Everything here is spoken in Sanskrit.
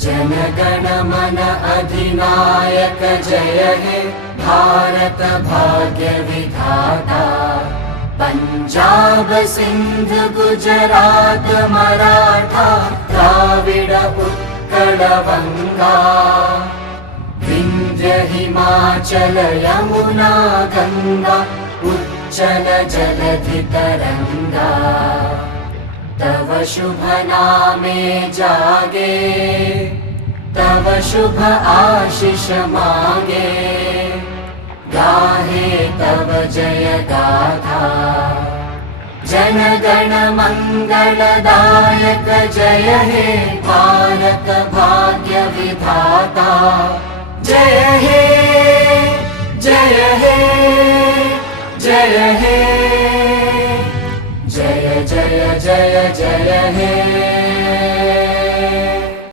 जनगण मन अधिनायक जय हे भारत भाग्य विधाता। पंजाब सिंध गुजरात मराठा द्राविड उत्कल बंगा। विंध्य हिमाचल यमुना गंगा उच्चल जलधि तरंगा। तव शुभ नामे जागे तव शुभ आशीष मागे। गाहे तव जय गाथा जनगण मंगलदायक जय हे भारत भाग्य विधाता। जय हे जय हे जय हे जय जय जय जय हे।